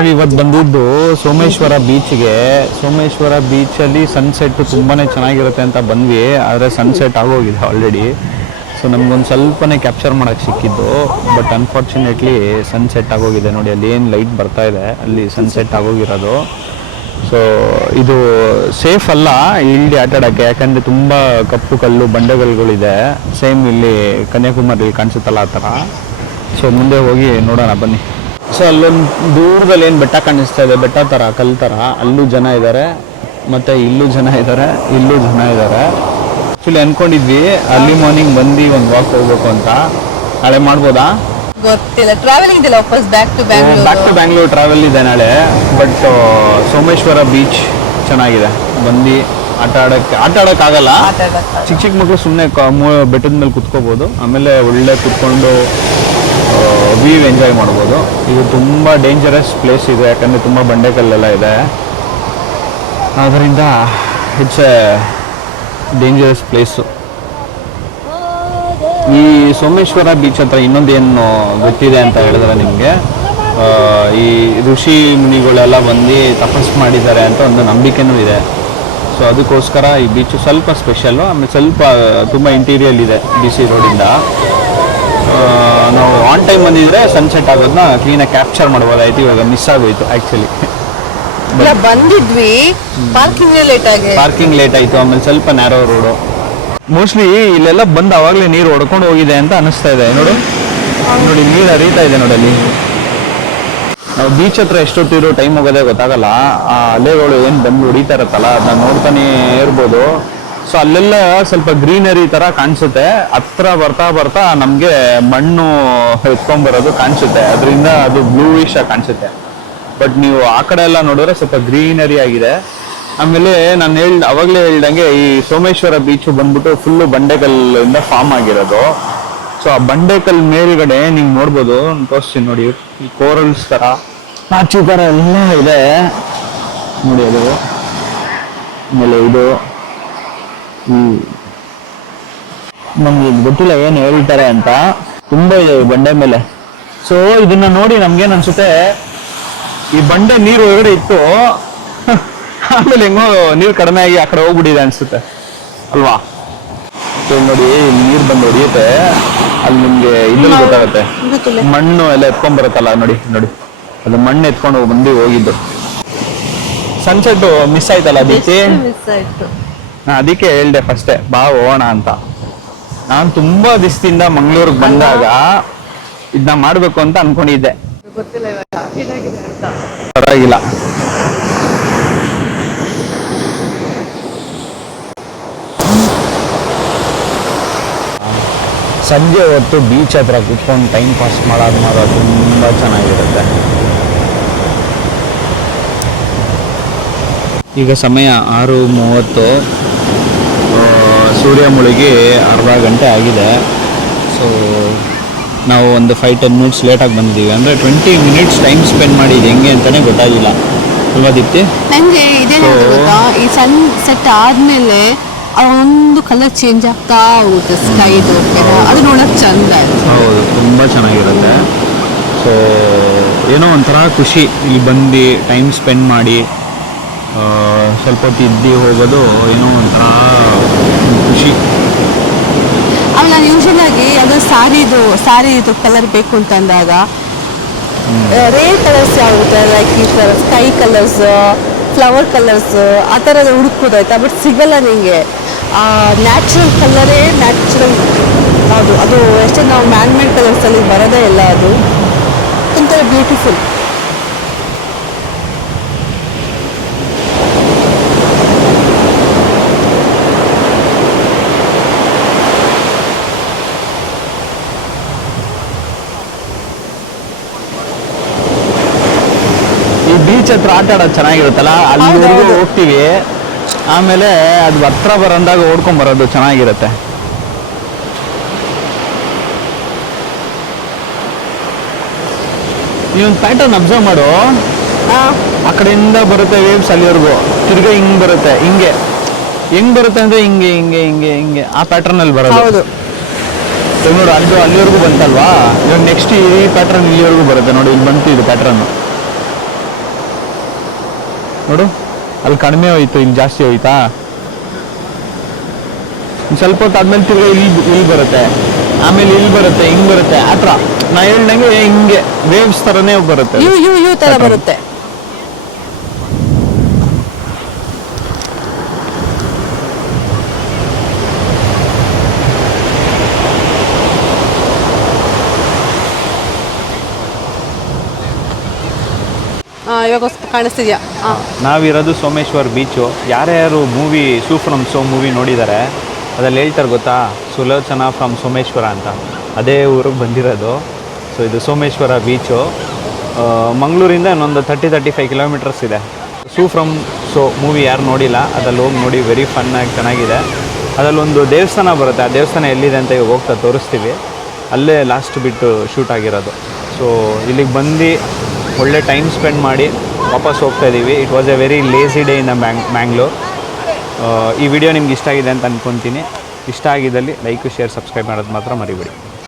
ನಾವಿವತ್ತು ಬಂದಿದ್ದು ಸೋಮೇಶ್ವರ ಬೀಚ್ಗೆ. ಸೋಮೇಶ್ವರ ಬೀಚಲ್ಲಿ ಸನ್ಸೆಟ್ ತುಂಬಾ ಚೆನ್ನಾಗಿರುತ್ತೆ ಅಂತ ಬಂದ್ವಿ, ಆದರೆ ಸನ್ಸೆಟ್ ಆಗೋಗಿದೆ ಆಲ್ರೆಡಿ. ಸೊ ನಮ್ಗೊಂದು ಸ್ವಲ್ಪನೇ ಕ್ಯಾಪ್ಚರ್ ಮಾಡೋಕ್ಕೆ ಸಿಕ್ಕಿದ್ದು, ಬಟ್ ಅನ್ಫಾರ್ಚುನೇಟ್ಲಿ ಸನ್ಸೆಟ್ ಆಗೋಗಿದೆ. ನೋಡಿ ಅಲ್ಲಿ ಏನು ಲೈಟ್ ಬರ್ತಾ ಇದೆ, ಅಲ್ಲಿ ಸನ್ಸೆಟ್ ಆಗೋಗಿರೋದು. ಸೊ ಇದು ಸೇಫ್ ಅಲ್ಲ ಇಲ್ಲಿ ಆಟ ಆಡೋಕ್ಕೆ, ಯಾಕಂದರೆ ತುಂಬ ಕಪ್ಪು ಕಲ್ಲು ಬಂಡೆಗಳಿದೆ. ಸೇಮ್ ಇಲ್ಲಿ ಕನ್ಯಾಕುಮಾರಿ ಕಾಣಿಸುತ್ತಲ್ಲ ಆ ಥರ. ಸೊ ಮುಂದೆ ಹೋಗಿ ನೋಡೋಣ ಬನ್ನಿ. ಸೊ ಅಲ್ಲೊಂದು ದೂರದಲ್ಲಿ ಏನು ಬೆಟ್ಟ ಕಾಣಿಸ್ತಾ ಇದೆ, ಬೆಟ್ಟ ಥರ ಕಲ್ಲು ಥರ, ಅಲ್ಲೂ ಜನ ಇದ್ದಾರೆ, ಮತ್ತು ಇಲ್ಲೂ ಜನ ಇದ್ದಾರೆ, ಇಲ್ಲೂ ಜನ ಇದ್ದಾರೆ. ಆ್ಯಕ್ಚುಲಿ ಅಂದ್ಕೊಂಡಿದ್ವಿ ಅರ್ಲಿ ಮಾರ್ನಿಂಗ್ ಬಂದು ಒಂದು ವಾಕ್ ಹೋಗ್ಬೇಕು ಅಂತ. ನಾಳೆ ಮಾಡ್ಬೋದಾ ಗೊತ್ತಿಲ್ಲ. ಟ್ರಾವೆಲಿಂಗ್ ಇದೆಲ್ಲ ವಾಪಸ್ ಬ್ಯಾಕ್ ಟು ಬ್ಯಾಂಗ್ಳೂರ್ ಟ್ರಾವೆಲ್ ಇದೆ ನಾಳೆ. ಬಟ್ ಸೋಮೇಶ್ವರ ಬೀಚ್ ಚೆನ್ನಾಗಿದೆ, ಬಂದು ಆಟ ಆಡೋಕ್ಕಾಗಲ್ಲ. ಚಿಕ್ಕ ಮಕ್ಕಳು ಸುಮ್ಮನೆ ಬೆಟ್ಟದ ಮೇಲೆ ಕುತ್ಕೋಬೋದು, ಆಮೇಲೆ ಒಳ್ಳೆ ಕುತ್ಕೊಂಡು ವ್ಯೂ ಎಂಜಾಯ್ ಮಾಡ್ಬೋದು. ಇದು ತುಂಬ ಡೇಂಜರಸ್ ಪ್ಲೇಸ್ ಇದೆ, ಯಾಕಂದರೆ ತುಂಬ ಬಂಡೆಕಲ್ಲೆಲ್ಲ ಇದೆ, ಆದ್ದರಿಂದ ಇಟ್ಸ್ ಎ ಡೇಂಜರಸ್ ಪ್ಲೇಸು. ಈ ಸೋಮೇಶ್ವರ ಬೀಚ್ ಹತ್ರ ಇನ್ನೊಂದೇನು ಗೊತ್ತಿದೆ ಅಂತ ಹೇಳಿದ್ರೆ ನಿಮಗೆ, ಈ ಋಷಿ ಮುನಿಗಳೆಲ್ಲ ಬಂದು ತಪಸ್ಸು ಮಾಡಿದ್ದಾರೆ ಅಂತ ಒಂದು ನಂಬಿಕೆನೂ ಇದೆ. ಸೊ ಅದಕ್ಕೋಸ್ಕರ ಈ ಬೀಚು ಸ್ವಲ್ಪ ಸ್ಪೆಷಲ್ಲು. ಆಮೇಲೆ ಸ್ವಲ್ಪ ತುಂಬ ಇಂಟೀರಿಯಲ್ ಇದೆ BC ರೋಡಿಂದ. ನಾವು ಆನ್ ಟೈಮ್ ಬಂದಿದ್ರೆ ಸನ್ಸೆಟ್ ಆಗೋದನ್ನ ಕ್ಲೀನಾಗಿ ಕ್ಯಾಪ್ಚರ್ ಮಾಡ್ಬೋದಾಯ್ತು. ಇವಾಗ ಮಿಸ್ ಆಗೋಯ್ತು ಆ್ಯಕ್ಚುಲಿ. ಬಂದಿದ್ವಿ, ಪಾರ್ಕಿಂಗ್ ಲೇಟ್ ಆಯಿತು. ಆಮೇಲೆ ಸ್ವಲ್ಪ ನ್ಯಾರೋ ರೋಡು. ಮೋಸ್ಟ್ಲಿ ಇಲ್ಲೆಲ್ಲ ಬಂದು ಆವಾಗಲೇ ನೀರು ಹೊಡ್ಕೊಂಡು ಹೋಗಿದೆ ಅಂತ ಅನಿಸ್ತಾ ಇದೆ. ನೋಡಿ ನೀರು ಹರಿತಾ ಇದೆ ನೋಡಿ ಅಲ್ಲಿ. ನಾವು ಬೀಚ್ ಹತ್ರ ಎಷ್ಟೊತ್ತಿರೋ ಟೈಮ್ ಹೋಗೋದೇ ಗೊತ್ತಾಗಲ್ಲ. ಆ ಅಲೆಗಳು ಏನು ಬಂದು ಹೊಡಿತಾ ಇರತ್ತಲ್ಲ, ಅದನ್ನ ನೋಡ್ತಾನೆ ಇರ್ಬೋದು. ಸೊ ಅಲ್ಲೆಲ್ಲ ಸ್ವಲ್ಪ ಗ್ರೀನರಿ ಥರ ಕಾಣಿಸುತ್ತೆ. ಹತ್ರ ಬರ್ತಾ ನಮಗೆ ಮಣ್ಣು ಎತ್ಕೊಂಡ್ಬರೋದು ಕಾಣಿಸುತ್ತೆ, ಅದರಿಂದ ಅದು ಬ್ಲೂಯಿಶ್ ಆಗಿ ಕಾಣಿಸುತ್ತೆ. ಬಟ್ ನೀವು ಆ ಕಡೆ ಎಲ್ಲ ನೋಡಿದ್ರೆ ಸ್ವಲ್ಪ ಗ್ರೀನರಿ ಆಗಿದೆ. ಆಮೇಲೆ ನಾನು ಅವಾಗಲೇ ಹೇಳ್ದಂಗೆ ಈ ಸೋಮೇಶ್ವರ ಬೀಚು ಬಂದ್ಬಿಟ್ಟು ಫುಲ್ಲು ಬಂಡೆಕಲ್ಲಿಂದ ಫಾರ್ಮ್ ಆಗಿರೋದು. ಸೊ ಆ ಬಂಡೆಕಲ್ ಮೇಲ್ಗಡೆ ನೀವು ನೋಡ್ಬೋದು, ತೋರಿಸ್ತೀನಿ ನೋಡಿ, ಈ ಕೋರಲ್ಸ್ ಥರ ನಾಚು ಥರ ಎಲ್ಲ ಇದೆ ನೋಡಿ. ಅದು ಆಮೇಲೆ ಇದು ನಮ್ಗೆ ಗೊತ್ತಿಲ್ಲ ಏನು ಹೇಳ್ತಾರೆ ಅಂತ, ತುಂಬ ಇದೆ ಬಂಡೆ ಮೇಲೆ. ಸೊ ಇದನ್ನ ನೋಡಿ ನಮ್ಗೇನು ಅನ್ಸುತ್ತೆ, ಈ ಬಂಡೆ ನೀರು ಒಳಗಡೆ ಇತ್ತು, ಆಮೇಲೆ ಹೆಂಗೋ ನೀರು ಕಡಿಮೆ ಆಗಿ ಆ ಕಡೆ ಹೋಗ್ಬಿಟ್ಟಿದೆ ಅನ್ಸುತ್ತೆ ಅಲ್ವಾ. ನೋಡಿ ನೀರು ಬಂದು ಹೊಡಿಯುತ್ತೆ, ಅಲ್ಲಿ ನಿಮ್ಗೆ ಇದ್ರಲ್ಲಿ ಗೊತ್ತಾಗುತ್ತೆ, ಮಣ್ಣು ಎಲ್ಲ ಎತ್ಕೊಂಡ್ ಬರುತ್ತಲ್ಲ ನೋಡಿ. ಅದು ಮಣ್ಣು ಎತ್ಕೊಂಡು ಬಂದು ಹೋಗಿದ್ದು. ಸನ್ಸೆಟ್ ಮಿಸ್ ಆಯ್ತಲ್ಲ ಅದಕ್ಕೆ, ಅದಕ್ಕೆ ಹೇಳ್ದೆ ಫಸ್ಟೇ ಬಾ ಹೋಗೋಣ ಅಂತ. ನಾನು ತುಂಬಾ ದಿವಸದಿಂದ ಮಂಗಳೂರಿಗೆ ಬಂದಾಗ ಇದನ್ನ ಮಾಡ್ಬೇಕು ಅಂತ ಅನ್ಕೊಂಡಿದ್ದೆ. ಪರವಾಗಿಲ್ಲ. ಸಂಜೆ ಹೊತ್ತು ಬೀಚ್ ಹತ್ರ ಕುತ್ಕೊಂಡು ಟೈಮ್ ಪಾಸ್ ಮಾಡೋದು ತುಂಬ ಚೆನ್ನಾಗಿರುತ್ತೆ. ಈಗ ಸಮಯ 6:30, ಸೂರ್ಯ ಮುಳುಗಿ ಅರ್ಧ ಗಂಟೆ ಆಗಿದೆ. ಸೊ ನಾವು ಒಂದು 5-10 ಮಿನಿಟ್ಸ್ ಲೇಟಾಗಿ ಬಂದಿದ್ದೀವಿ. ಅಂದರೆ 20 ಮಿನಿಟ್ಸ್ ಟೈಮ್ ಸ್ಪೆಂಡ್ ಮಾಡಿದ್ದು ಹೆಂಗೆ ಅಂತಲೇ ಗೊತ್ತಾಗಿಲ್ಲ ಅಲ್ವಾ ದೀಪ್ತಿ? ನನಗೆ ಇದೇನು ಗೊತ್ತಾ, ಈ ಸನ್ಸೆಟ್ ಆದಮೇಲೆ ಒಂದು ಕಲರ್ ಚೇಂಜ್ ಆಗ್ತಾ ಹೋಗುತ್ತೆ ಸ್ಕೈದು, ಅದು ನೋಡೋಕೆ ಚಂದ. ಹೌದು, ತುಂಬ ಚೆನ್ನಾಗಿರುತ್ತೆ. ಸೊ ಏನೋ ಒಂಥರ ಖುಷಿ ಇಲ್ಲಿ ಬಂದು ಟೈಮ್ ಸ್ಪೆಂಡ್ ಮಾಡಿ ಸ್ವಲ್ಪ ಹೊತ್ತು ಇದ್ದು ಹೋಗೋದು, ಏನೋ ಒಂಥರ ಖುಷಿ. ಆಮೇಲೆ ನಾನು ಯೂಶಲಾಗಿ ಅದು ಸ್ಯಾರಿದು ಕಲರ್ ಬೇಕು ಅಂತ ಅಂದಾಗ ರೇರ್ ಕಲರ್ಸ್ ಯಾವಿರುತ್ತೆ, ಲೈಕ್ ಈ ಥರ ಸ್ಕೈ ಕಲರ್ಸ್, ಫ್ಲವರ್ ಕಲರ್ಸ್, ಆ ಥರದ ಹುಡುಕೋದಾಯ್ತಾ. ಬಟ್ ಸಿಗಲ್ಲ ನಿಮಗೆ. ನ್ಯಾಚುರಲ್ ಕಲರೇ ನ್ಯಾಚುರಲ್ ಅದು ಎಷ್ಟೇ ನಾವು ಮ್ಯಾನ್ ಮೇಡ್ ಕಲರ್ಸಲ್ಲಿ ಬರೋದೇ ಇಲ್ಲ. ಅದು ಒಂಥರ ಬ್ಯೂಟಿಫುಲ್. ಈ ಬೀಚ್ ಹತ್ರ ಆಟ ಆಡೋದು ಚೆನ್ನಾಗಿರುತ್ತಲ್ಲ, ಅಲ್ಲಿವರೆಗೂ ಹೋಗ್ತೀವಿ, ಆಮೇಲೆ ಅದು ಹತ್ರ ಬರಂದಾಗ ಓಡ್ಕೊಂಡ್ ಬರೋದು ಚೆನ್ನಾಗಿರುತ್ತೆ. ನೀವೊಂದು ಪ್ಯಾಟರ್ನ್ ಅಬ್ಸರ್ವ್ ಮಾಡು, ಆ ಕಡೆಯಿಂದ ಬರುತ್ತೆ ವೇವ್ಸ್ ಅಲ್ಲಿವರೆಗೂ, ತಿರ್ಗಾ ಹಿಂಗ್ ಬರುತ್ತೆ, ಹೆಂಗ್ ಬರುತ್ತೆ ಅಂದ್ರೆ ಹಿಂಗೆ ಆ ಪ್ಯಾಟರ್ನ್ ಅಲ್ಲಿ ಬರೋದು. ನೋಡು ಅಲ್ಲಿವರೆಗೂ ಬಂತಲ್ವಾ, ಇವಾಗ ನೆಕ್ಸ್ಟ್ ಈ ಪ್ಯಾಟರ್ನ್ ಇಲ್ಲಿವರೆಗೂ ಬರುತ್ತೆ ನೋಡಿ. ಇಲ್ಲಿ ಬಂತು ಇದು ಪ್ಯಾಟರ್ನ್. ನೋಡು ಅಲ್ಲಿ ಕಡಿಮೆ ಹೋಯ್ತು, ಇಲ್ಲಿ ಜಾಸ್ತಿ ಹೋಯ್ತಾ. ಸ್ವಲ್ಪ ಹೊತ್ತು ಆದ್ಮೇಲೆ ತಿರ್ಗಾ ಇಲ್ಲಿ ಬರುತ್ತೆ, ಆಮೇಲೆ ಇಲ್ಲಿ ಬರುತ್ತೆ, ಹಿಂಗ್ ಬರುತ್ತೆ. ಆ ಥರ ನಾ ಹೇಳ್ದಂಗೆ ಹಿಂಗೆ ವೇವ್ಸ್ ಥರನೇ ಬರುತ್ತೆ. ಯು ತರ ಬರುತ್ತೆ. ಇವಾಗ ಕಾಣಿಸ್ತಿದ್ಯಾ? ನಾವಿರೋದು ಸೋಮೇಶ್ವರ್ ಬೀಚು. ಯಾರ್ಯಾರು ಮೂವಿ ಸೂ ಫ್ರಮ್ ಸೋ ಮೂವಿ ನೋಡಿದ್ದಾರೆ ಅದ್ರಲ್ಲಿ ಹೇಳ್ತಾರೆ ಗೊತ್ತಾ, ಸುಲೋಚನಾ ಫ್ರಮ್ ಸೋಮೇಶ್ವರ ಅಂತ. ಅದೇ ಊರಿಗೆ ಬಂದಿರೋದು. ಸೊ ಇದು ಸೋಮೇಶ್ವರ ಬೀಚು. ಮಂಗಳೂರಿಂದ ಇನ್ನೊಂದು 30-35 ಕಿಲೋಮೀಟರ್ಸ್ ಇದೆ. ಸೂ ಫ್ರಮ್ ಸೋ ಮೂವಿ ಯಾರು ನೋಡಿಲ್ಲ ಅದ್ರಲ್ಲಿ ಹೋಗಿ ನೋಡಿ, ವೆರಿ ಫನ್ನಾಗಿ ಚೆನ್ನಾಗಿದೆ. ಅದರಲ್ಲೊಂದು ದೇವಸ್ಥಾನ ಬರುತ್ತೆ, ಆ ದೇವಸ್ಥಾನ ಎಲ್ಲಿದೆ ಅಂತ ಇವಾಗ ಹೋಗ್ತಾ ತೋರಿಸ್ತೀವಿ. ಅಲ್ಲೇ ಲಾಸ್ಟ್ ಬಿಟ್ಟು ಶೂಟ್ ಆಗಿರೋದು. ಸೊ ಇಲ್ಲಿಗೆ ಬಂದು ಒಳ್ಳೆ ಟೈಮ್ ಸ್ಪೆಂಡ್ ಮಾಡಿ ವಾಪಸ್ ಹೋಗ್ತಾ ಇದ್ದೀವಿ. It was A very lazy day in the Mangalore. ಈ ವಿಡಿಯೋ ನಿಮ್ಗೆ ಇಷ್ಟ ಆಗಿದೆ ಅಂತ ಅಂದ್ಕೊತೀನಿ. ಇಷ್ಟ ಆಗಿದ್ದಲ್ಲಿ ಲೈಕ್, ಶೇರ್, ಸಬ್ಸ್ಕ್ರೈಬ್ ಮಾಡೋದು ಮಾತ್ರ ಮರಿಬೇಡಿ.